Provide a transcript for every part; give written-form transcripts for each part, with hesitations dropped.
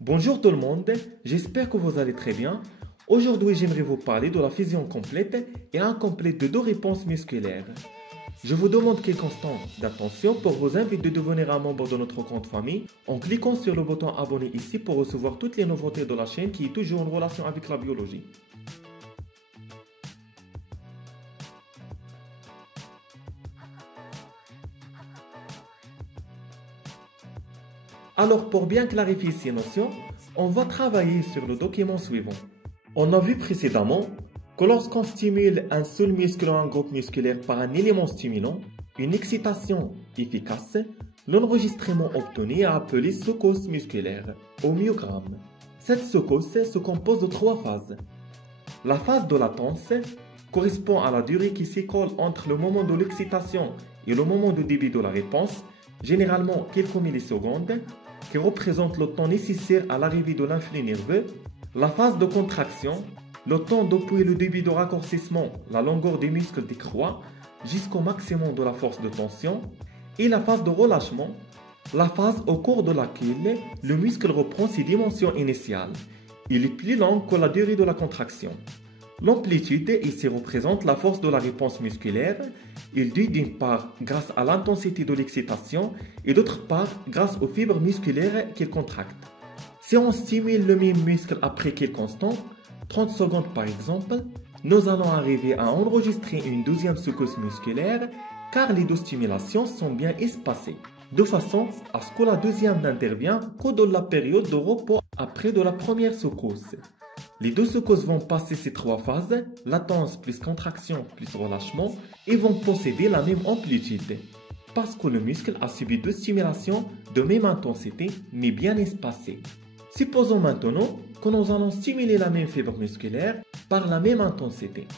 Bonjour tout le monde, j'espère que vous allez très bien. Aujourd'hui, j'aimerais vous parler de la fusion complète et incomplète de deux réponses musculaires. Je vous demande quelques instants d'attention pour vous inviter de devenir un membre de notre compte famille en cliquant sur le bouton abonner ici pour recevoir toutes les nouveautés de la chaîne qui est toujours en relation avec la biologie. Alors pour bien clarifier ces notions, on va travailler sur le document suivant. On a vu précédemment que lorsqu'on stimule un seul muscle ou un groupe musculaire par un élément stimulant, une excitation efficace, l'enregistrement obtenu est appelé secousse musculaire, au myogramme. Cette secousse se compose de trois phases. La phase de latence correspond à la durée qui s'écoule entre le moment de l'excitation et le moment de début de la réponse, généralement quelques millisecondes, qui représente le temps nécessaire à l'arrivée de l'influx nerveux. La phase de contraction, le temps depuis le début de raccourcissement, la longueur des muscles décroît jusqu'au maximum de la force de tension. Et la phase de relâchement, la phase au cours de laquelle le muscle reprend ses dimensions initiales. Il est plus long que la durée de la contraction. L'amplitude ici représente la force de la réponse musculaire. Il dit d'une part grâce à l'intensité de l'excitation et d'autre part grâce aux fibres musculaires qu'il contracte. Si on stimule le même muscle après quelques instants, 30 secondes par exemple, nous allons arriver à enregistrer une deuxième secousse musculaire car les deux stimulations sont bien espacées, de façon à ce que la deuxième n'intervienne que dans la période de repos après de la première secousse. Les deux secousses vont passer ces trois phases, latence plus contraction plus relâchement, et vont posséder la même amplitude, parce que le muscle a subi deux stimulations de même intensité, mais bien espacées. Supposons maintenant que nous allons stimuler la même fibre musculaire par la même intensité.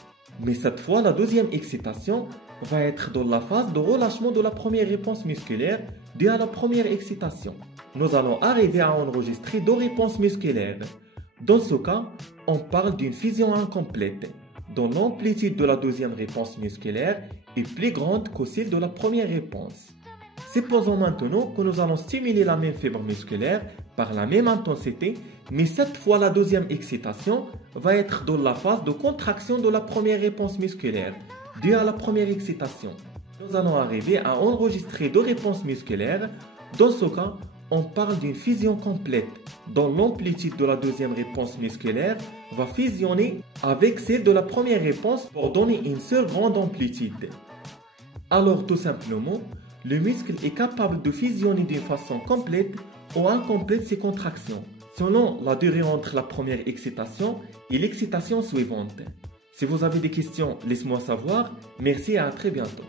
Mais cette fois, la deuxième excitation va être dans la phase de relâchement de la première réponse musculaire due à la première excitation. Nous allons arriver à enregistrer deux réponses musculaires. Dans ce cas, on parle d'une fusion incomplète, dont l'amplitude de la deuxième réponse musculaire est plus grande que celle de la première réponse. Supposons maintenant que nous allons stimuler la même fibre musculaire par la même intensité, mais cette fois la deuxième excitation va être dans la phase de contraction de la première réponse musculaire, due à la première excitation. Nous allons arriver à enregistrer deux réponses musculaires. Dans ce cas, on parle d'une fusion complète, dont l'amplitude de la deuxième réponse musculaire va fusionner avec celle de la première réponse pour donner une seule grande amplitude. Alors tout simplement, le muscle est capable de fusionner d'une façon complète ou incomplète ses contractions, selon la durée entre la première excitation et l'excitation suivante. Si vous avez des questions, laissez-moi savoir. Merci et à très bientôt.